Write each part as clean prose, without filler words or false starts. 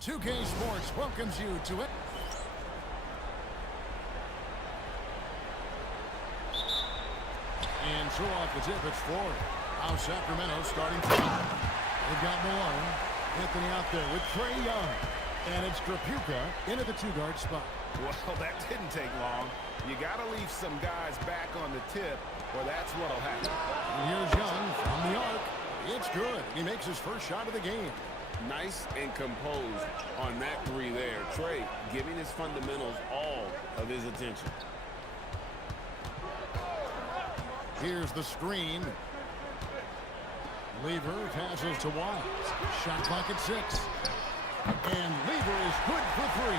2K Sports welcomes you to it. And so off the tip, it's Florida. Now Sacramento starting from. They've got Malone. Anthony out there with Trae Young. And it's Trapuka into the two-guard spot. Well, that didn't take long. You got to leave some guys back on the tip, or that's what'll happen. And here's Young from the arc. It's good. He makes his first shot of the game. Nice and composed on that three there. Trae giving his fundamentals all of his attention. Here's the screen. Lever passes to Wise. Shot clock at 6. And Lever is good for 3.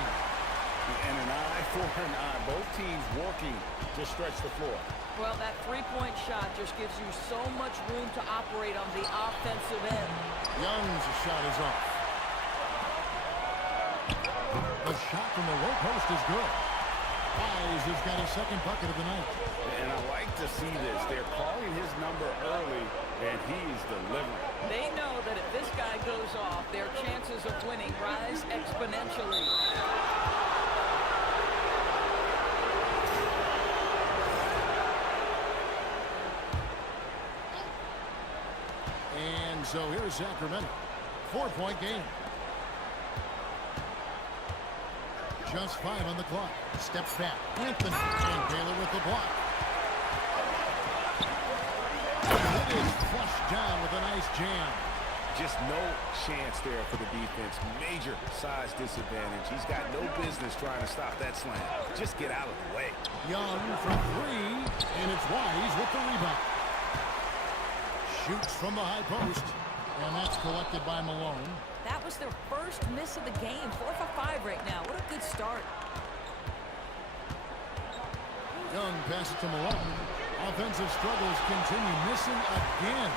And an eye for an eye. Both teams working to stretch the floor. Well, that three-point shot just gives you so much room to operate on the offensive end. Young's shot is off. The shot from the low post is good. Wise has got his second bucket of the night. And I like to see this. They're calling his number early, and he's delivering. They know that if this guy goes off, their chances of winning rise exponentially. And so here's Sacramento. 4-point game. Just 5 on the clock. Steps back. Anthony. And Taylor with the block. It is flushed down with a nice jam. Just no chance there for the defense. Major size disadvantage. He's got no business trying to stop that slam. Just get out of the way. Young from 3. And it's Wise with the rebound. Shoots from the high post. And that's collected by Malone. That was their first miss of the game. 4 for 5 right now. What a good start. Young passes to Malone. Offensive struggles continue. Missing again.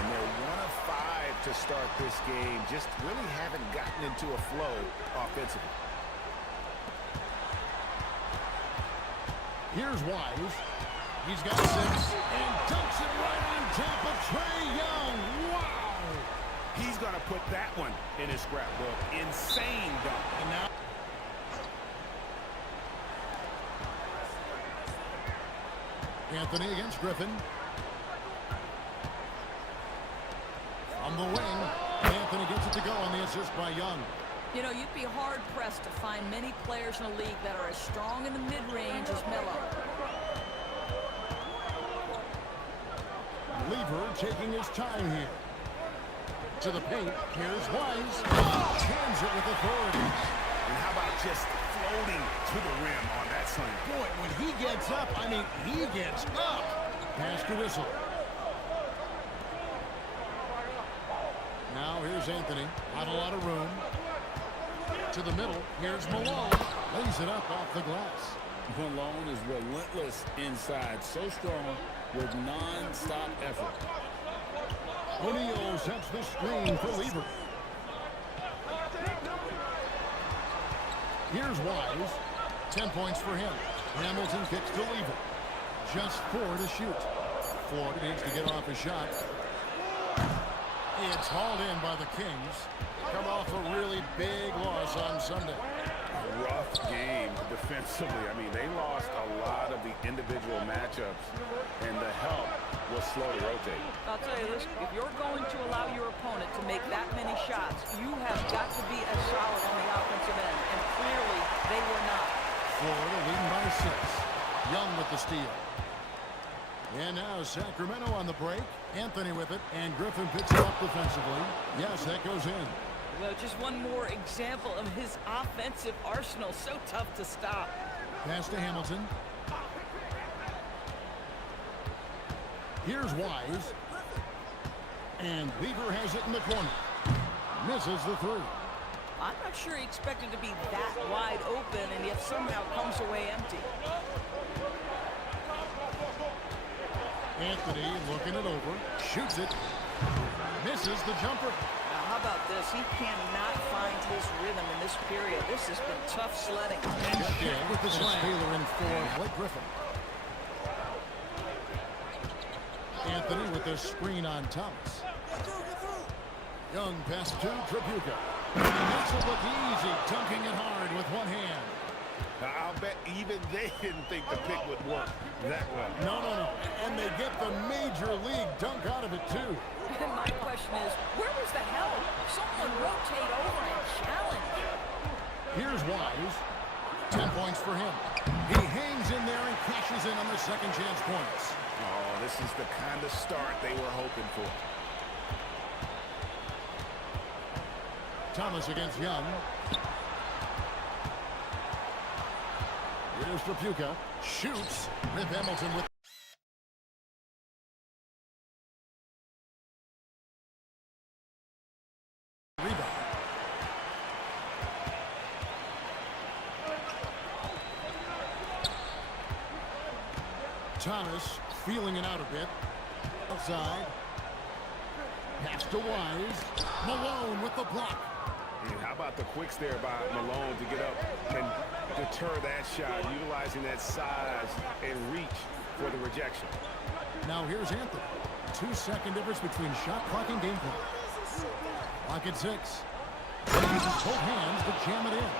And they're 1 of 5 to start this game. Just really haven't gotten into a flow offensively. Here's Wise. He's got 6 and dunks it right on top of Trae Young. Wow! He's going to put that one in his scrapbook. Insane dunk. And now Anthony against Griffin. From the wing, Anthony gets it to go on the assist by Young. You know, you'd be hard-pressed to find many players in the league that are as strong in the mid-range as Melo. Lever taking his time here. To the paint, here's Wise. Jams it with authority. And how about just floating to the rim on that slam? Boy, when he gets up, I mean, he gets up. Pass to Whistle. Now here's Anthony. Not a lot of room. To the middle, here's Malone. Lays it up off the glass. Malone is relentless inside. So strong with non-stop effort. O'Neal sets the screen for Lever. Here's Wise. 10 points for him. Hamilton kicks to Lever. Just 4 to shoot. Ford needs to get off a shot. It's hauled in by the Kings. Come off a really big loss on Sunday. Rough game defensively. I mean, they lost a lot of the individual matchups, and the help was slow to rotate. I'll tell you this, if you're going to allow your opponent to make that many shots, you have got to be as solid on the offensive end, and clearly they were not. Florida leading by 6. Young with the steal. And now Sacramento on the break. Anthony with it, and Griffin picks it up defensively. Yes, that goes in. Well, just one more example of his offensive arsenal. So tough to stop. Pass to Hamilton. Here's Wise. And Lever has it in the corner. Misses the 3. I'm not sure he expected to be that wide open, and yet somehow comes away empty. Anthony looking it over. Shoots it. Misses the jumper. Now, how about this? He cannot find his rhythm in this period. This has been tough sledding. And with the slam. Taylor in for Blake Griffin. Anthony with the screen on Thomas. Young pass to Trapuka. He makes it look easy, dunking it hard with one hand. Now, I'll bet even they didn't think the pick would work that well. No. And they get the major league dunk out of it, too. And my question is, where was the help? Someone rotate over and challenge. Here's Wise. 10 points for him. He hangs in there and cashes in on the second chance points. Oh, this is the kind of start they were hoping for. Thomas against Young. Here's Trapuka. Shoots. Rip Hamilton with rebound. Thomas feeling it out a bit. Outside. Pass to Wise. Malone with the block. And how about the quicks there by Malone to get up and deter that shot, utilizing that size and reach for the rejection. Now here's Anthony. 2-second difference between shot clock and game clock. Clock at 6. He uses both hands to jam it in.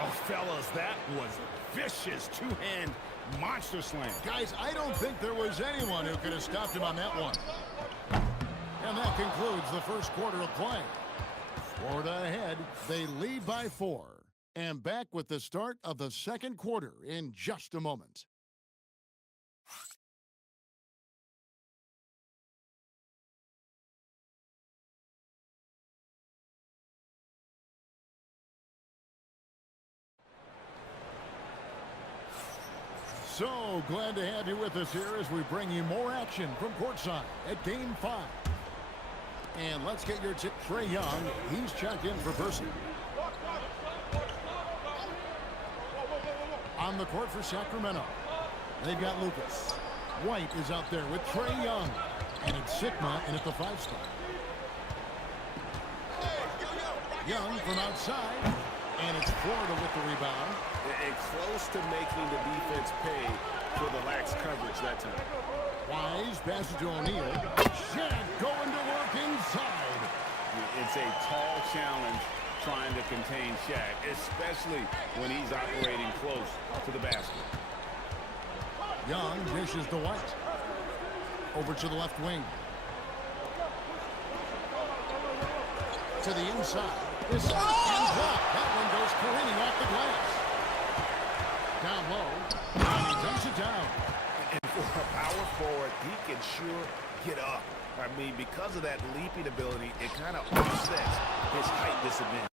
Oh, fellas, that was vicious two-hand monster slam. Guys, I don't think there was anyone who could have stopped him on that one. And that concludes the first quarter of play. Florida ahead. They lead by 4. And back with the start of the second quarter in just a moment. So glad to have you with us here as we bring you more action from courtside at Game 5. And let's get your tip. Trae Young, he's checked in for Percy. On the court for Sacramento, they've got Lucas. White is out there with Trae Young. And it's Sigma in at the 5 spot. Young from outside. And it's Florida with the rebound. And close to making the defense pay for the lax coverage that time. Wise passes to O'Neal. Shaq going to work inside. It's a tall challenge trying to contain Shaq, especially when he's operating close to the basket. Young dishes to White. Over to the left wing. To the inside. And block. That one goes careening off the glass. Down low. And he dumps it down. And for a power forward, he can sure get up. I mean, because of that leaping ability, it kind of offsets his height disadvantage.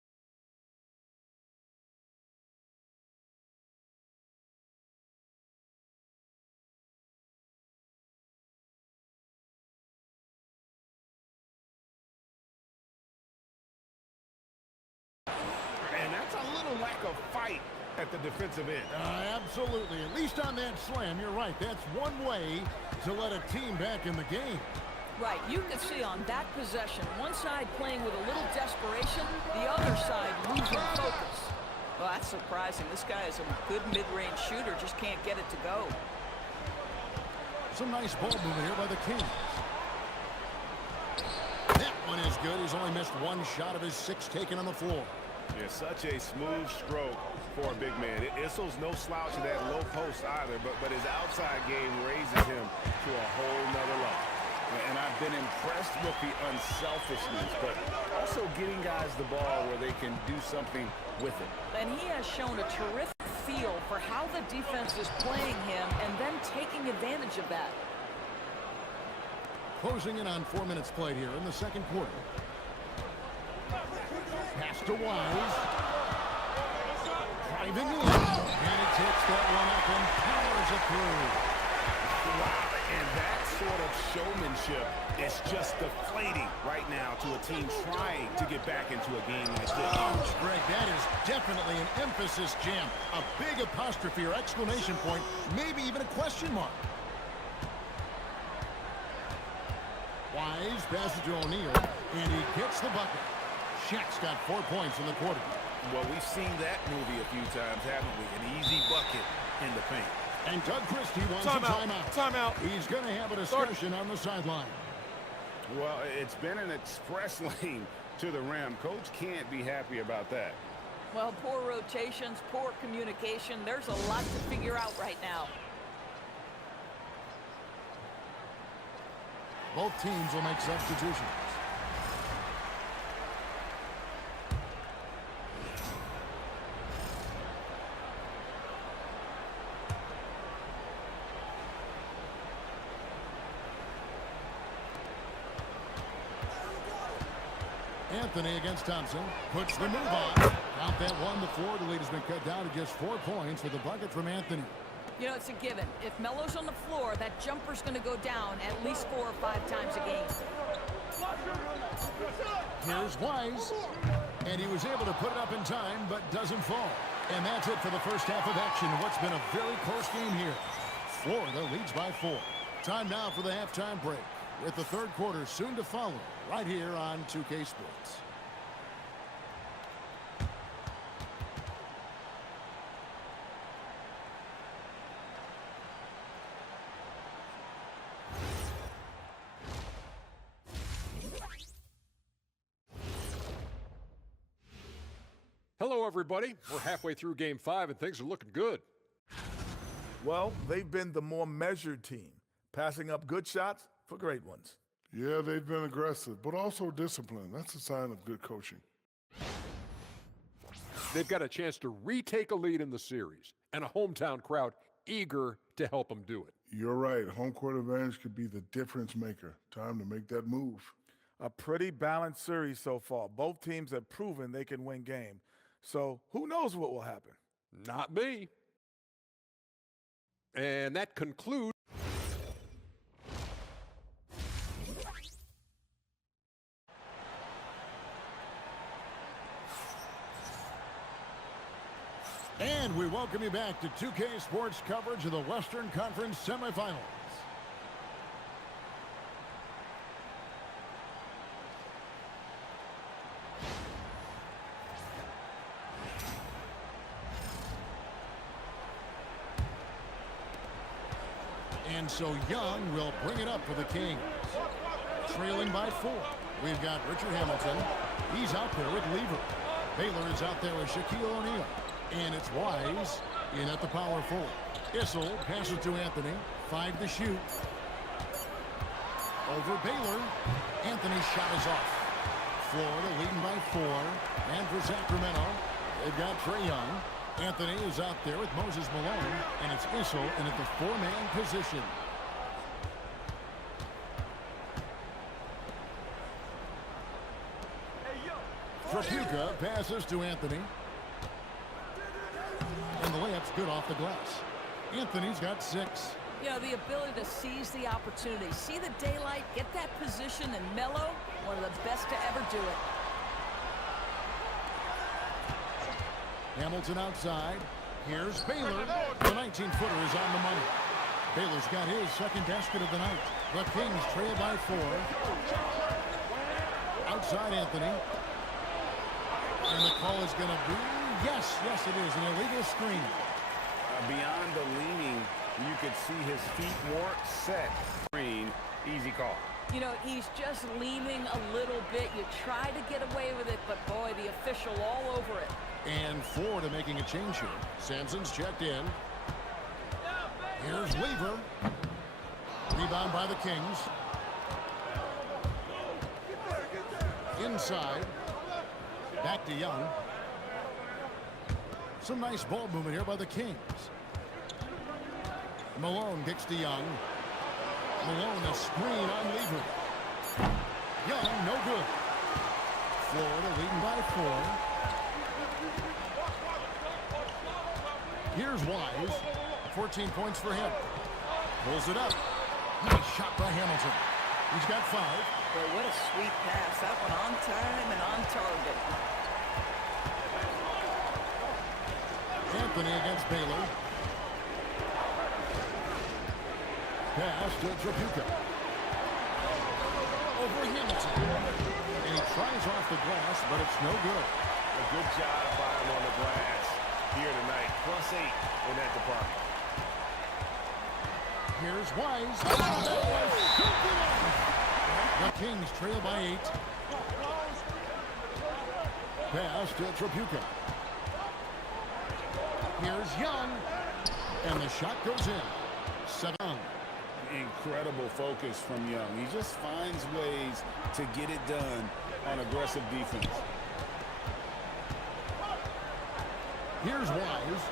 And that's a little lack of fight at the defensive end. Absolutely. At least on that slam, you're right. That's one way to let a team back in the game. Right, you can see on that possession, one side playing with a little desperation, the other side losing focus. Well, that's surprising. This guy is a good mid-range shooter, just can't get it to go. Some nice ball movement here by the Kings. That one is good. He's only missed one shot of his 6 taken on the floor. Yeah, such a smooth stroke for a big man. Issel's no slouch in that low post either, but his outside game raises him to a whole nother level. And I've been impressed with the unselfishness, but also getting guys the ball where they can do something with it. And he has shown a terrific feel for how the defense is playing him and then taking advantage of that. Closing in on 4 minutes played here in the second quarter. Pass to Wise. Driving in. And he takes that one up and powers it through. Wow, and that sort of showmanship is just deflating right now to a team trying to get back into a game like this. Ouch, Greg, that is definitely an emphasis jam. A big apostrophe or exclamation point, maybe even a question mark. Wise passes to O'Neal, and he gets the bucket. Shaq's got 4 points in the quarter. Well, we've seen that movie a few times, haven't we? An easy bucket in the paint. And Doug Christie wants a timeout. Timeout. He's going to have a discussion on the sideline. Well, it's been an express lane to the rim. Coach can't be happy about that. Well, poor rotations, poor communication. There's a lot to figure out right now. Both teams will make substitutions. Anthony against Thompson. Puts the move on. Count that 1-4. The lead has been cut down to just 4 points with a bucket from Anthony. You know, it's a given. If Melo's on the floor, that jumper's going to go down at least 4 or 5 times a game. Here's Wise. And he was able to put it up in time, but doesn't fall. And that's it for the first half of action. What's been a very close game here. Florida leads by 4. Time now for the halftime break, with the third quarter soon to follow, right here on 2K Sports. Hello, everybody. We're halfway through Game 5, and things are looking good. Well, they've been the more measured team, passing up good shots for great ones. Yeah, they've been aggressive, but also disciplined. That's a sign of good coaching. They've got a chance to retake a lead in the series, and a hometown crowd eager to help them do it. You're right. Home court advantage could be the difference maker. Time to make that move. A pretty balanced series so far. Both teams have proven they can win games. So who knows what will happen? Not me. And that concludes. And we welcome you back to 2K Sports coverage of the Western Conference semifinals. And so Young will bring it up for the Kings. Trailing by 4. We've got Richard Hamilton. He's out there with Lever. Baylor is out there with Shaquille O'Neal. And it's Wise in at the power forward. Issel passes to Anthony. 5 to shoot. Over Baylor. Anthony's shot is off. Florida leading by 4. And for Sacramento, they've got Trae Young. Anthony is out there with Moses Malone, and it's Issel in at the 4-man position. Trapuka passes to Anthony. And the layup's good off the glass. Anthony's got 6. You know, the ability to seize the opportunity, see the daylight, get that position, and Melo, one of the best to ever do it. Hamilton outside. Here's Baylor. The 19-footer is on the money. Baylor's got his second basket of the night. The Kings trail by 4. Outside Anthony. And the call is going to be, yes, it is, an illegal screen. Beyond the leaning, you could see his feet more set. Screen, easy call. You know, he's just leaning a little bit. You try to get away with it, but boy, the official all over it. And Florida making a change here. Sampson's checked in. Here's Lever. Rebound by the Kings. Inside. Back to Young. Some nice ball movement here by the Kings. Malone kicks to Young. Malone a screen on Lever. Young, no good. Florida leading by 4. Here's Wise. 14 points for him. Pulls it up. Nice shot by Hamilton. He's got 5. Boy, what a sweet pass. That one on time and on target. Anthony against Baylor. Pass to Trapuka. Over Hamilton. And he tries off the glass, but it's no good. A good job by him on the glass here tonight. +8 in that department. Here's Wise. The Kings trail by 8. pass to Tripucka. Here's Young. And the shot goes in. 7. Incredible focus from Young. He just finds ways to get it done on aggressive defense. Here's Wise.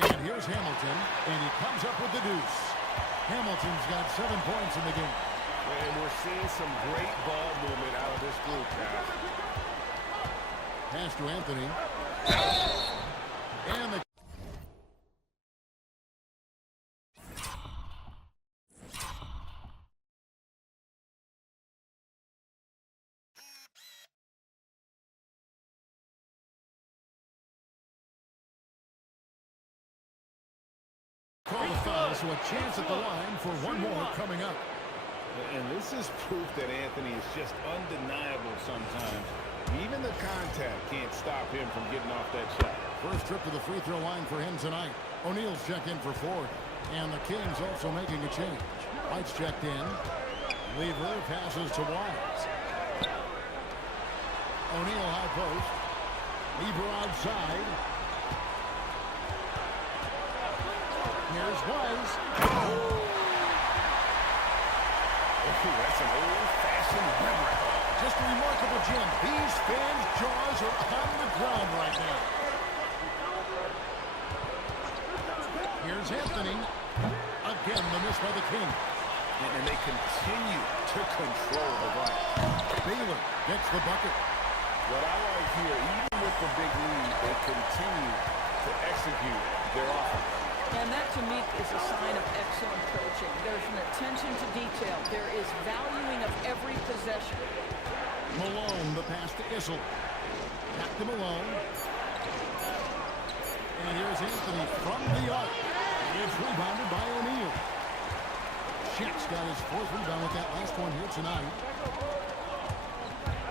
And here's Hamilton. And he comes up with the deuce. Hamilton's got 7 points in the game. And we're seeing some great ball movement out of this group, guys. Pass to Anthony. And the call the foul, so a chance at the line for one more coming up. And this is proof that Anthony is just undeniable sometimes. Even the contact can't stop him from getting off that shot. First trip to the free throw line for him tonight. O'Neal's check in for Ford. And the Kings also making a change. White's checked in. Lever passes to Wise. O'Neal high post. Lever outside. Here's Wise. Oh, that's an old-fashioned rim. Just a remarkable gym. These fans' jaws are on the ground right now. Here's Anthony. Again, the miss by the Kings. And they continue to control the ball. Baylor gets the bucket. What I like here, even with the big lead, they continue to execute their offense. And that, to me, is a sign of excellent coaching. There's an attention to detail. There is valuing of every possession. Malone, the pass to Issel. Back to Malone. And here's Anthony from the arc. It's rebounded by O'Neal. Chet's got his 4th rebound with that last one here tonight.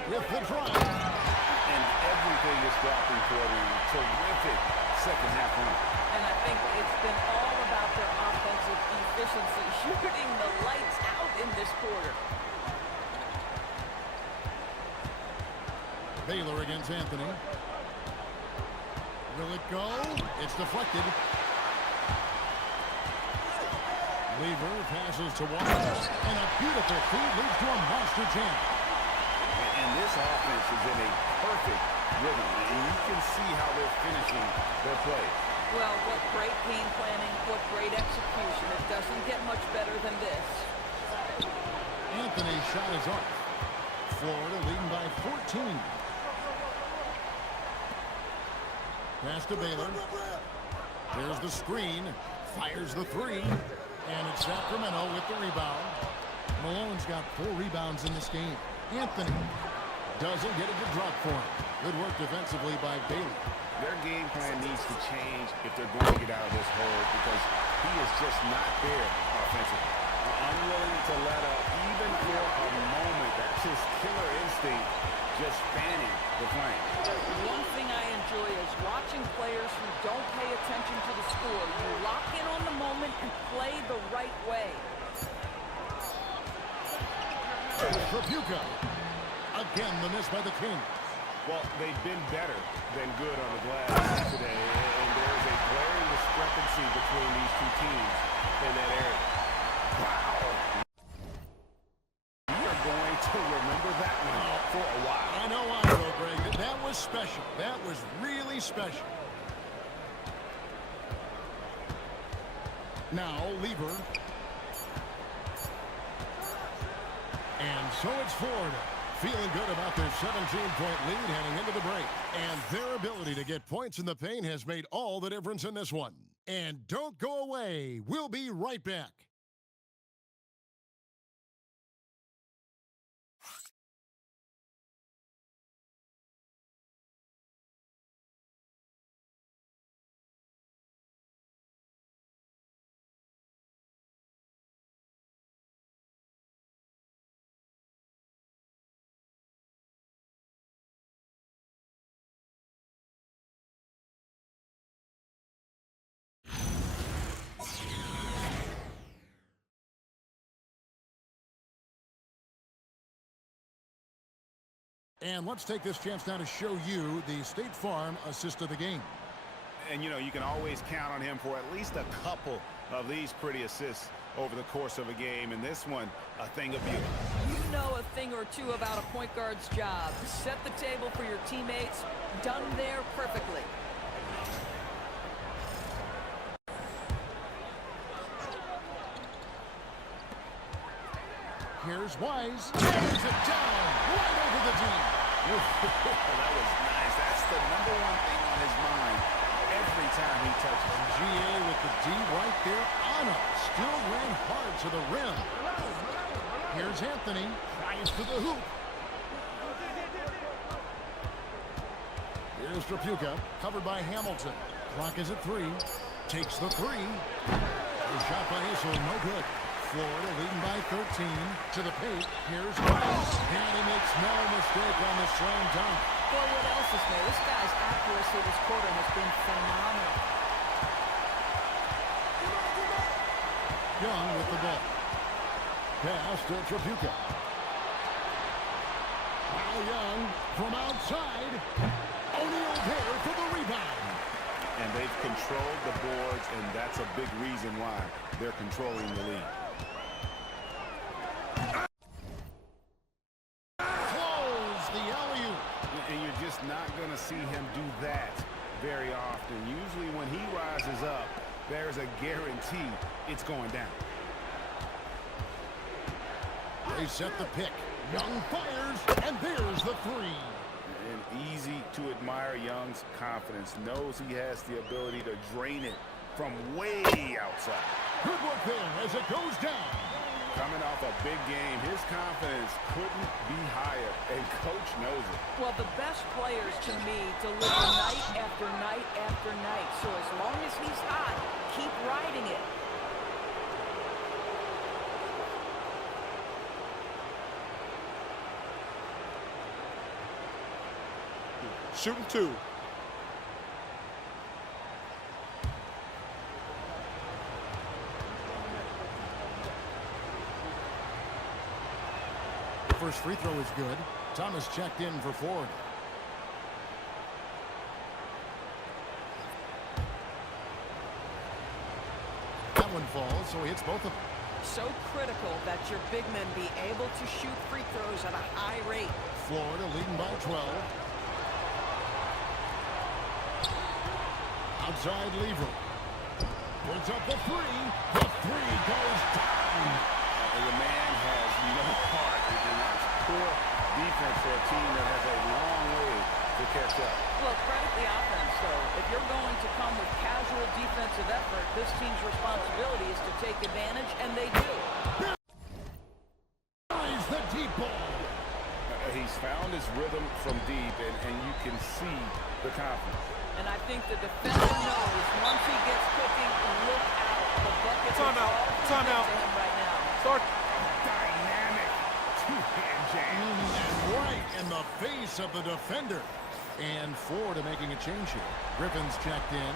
With the drive. And everything is dropping for them. Terrific second half run. And I think it's been all about their offensive efficiency, shooting the lights out in this quarter. Baylor against Anthony. Will it go? It's deflected. Lever passes to Wise. And a beautiful feed leads to a monster jam. And this offense is in a perfect rhythm. And you can see how they're finishing their play. Well, what great game planning, what great execution. It doesn't get much better than this. Anthony's shot is off. Florida leading by 14. Pass to Baylor. There's the screen. Fires the 3. And it's Sacramento with the rebound. Malone's got 4 rebounds in this game. Anthony doesn't get it to drop for him. Good work defensively by Baylor. Their game plan needs to change if they're going to get out of this hole because he is just not there offensively. Unwilling to let up even for a moment. That's his killer instinct just fanning the flame. One thing I enjoy is watching players who don't pay attention to the score. You lock in on the moment and play the right way. Tripucka. Again, the miss by the Kings. Well, they've been better than good on the glass today, and there's a glaring discrepancy between these two teams in that area. Wow. We are going to remember that one for a while. I know I will, Greg. That was special. That was really special. Now, Lever. And so it's Florida. Feeling good about their 17-point lead heading into the break. And their ability to get points in the paint has made all the difference in this one. And don't go away. We'll be right back. And let's take this chance now to show you the State Farm assist of the game. And, you know, you can always count on him for at least a couple of these pretty assists over the course of a game. And this one, a thing of beauty. You know a thing or two about a point guard's job. Set the table for your teammates. Done there perfectly. Here's Wise. There's it down. Right over the D. That was nice. That's the number one thing on his mind every time he touches it. GA with the D right there on him. Still ran hard to the rim. Here's Anthony. Tries to the hoop. Here's Trapuka. Covered by Hamilton. Clock is at 3. Takes the 3. The shot by Issel. No good. Florida leading by 13 to the paint. Here's Wise. And he makes no mistake on the slam dunk. Boy, what else is new? This guy's accuracy this quarter has been phenomenal. Young with the ball. Pass to Trapuka. Now Young from outside. O'Neal there for the rebound. And they've controlled the boards, and that's a big reason why they're controlling the lead. Close the alley-oop. And you're just not going to see him do that very often. Usually when he rises up, there's a guarantee it's going down. They set the pick. Young fires, and there's the 3. And easy to admire Young's confidence. Knows he has the ability to drain it from way outside. Good work there as it goes down. Coming off a big game, his confidence couldn't be higher, and Coach knows it. Well, the best players, to me, deliver night after night after night. So as long as he's hot, keep riding it. Shooting 2. The first free throw is good. Thomas checked in for Florida. That one falls, so he hits both of them. So critical that your big men be able to shoot free throws at a high rate. Florida leading by 12. Outside Lever. Puts up the 3. The 3 goes down. And the man has no heart. And that's poor defense for a team that has a long way to catch up. Well, credit the offense, though. If you're going to come with casual defensive effort, this team's responsibility is to take advantage, and they do. Buries the deep ball. He's found his rhythm from deep, and you can see the confidence. And I think the defender knows once he gets cooking, look out. The bucket is all coming to him right now. Start. Dynamic two-hand jam. And right in the face of the defender. And Florida making a change here. Griffin's checked in.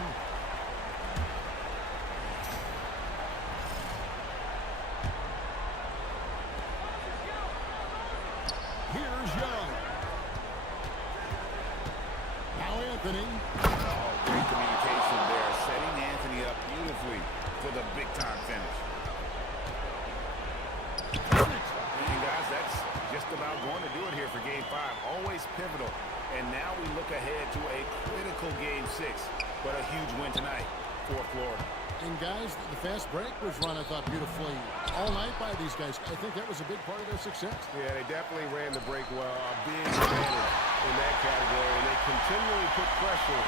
Here's Young. Now Anthony. Great communication there, setting Anthony up beautifully for the big-time finish. And guys, that's just about going to do it here for Game 5. Always pivotal. And now we look ahead to a critical Game 6, but a huge win tonight for Florida. And guys, the fast break was run, I thought, beautifully all night by these guys. I think that was a big part of their success. Yeah, they definitely ran the break well. A big advantage in that category. And they continually put pressure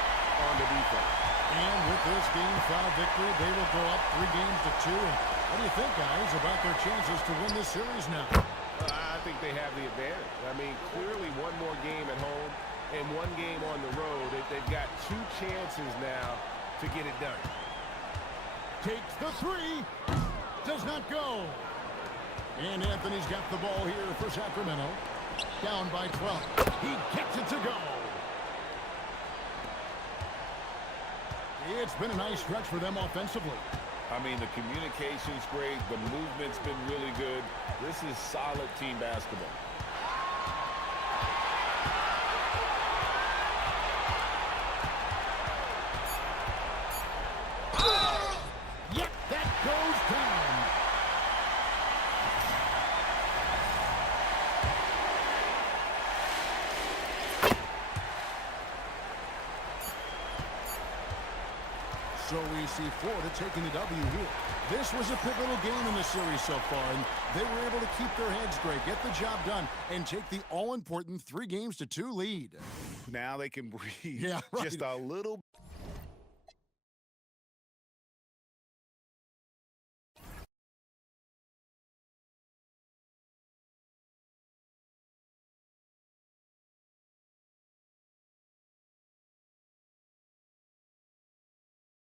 on the defense. And with this Game 5 victory, they will go up 3 games to 2. And what do you think, guys, about their chances to win this series now? I think they have the advantage. I mean, clearly one more game at home and one game on the road. They've got 2 chances now to get it done. Takes the 3. Does not go. And Anthony's got the ball here for Sacramento. Down by 12. He gets it to go. It's been a nice stretch for them offensively. I mean, the communication's great. The movement's been really good. This is solid team basketball. So we see Florida taking the W here. This was a pivotal game in the series so far, and they were able to keep their heads straight, get the job done, and take the all-important 3-2 lead. Now they can breathe Yeah, right. just a little.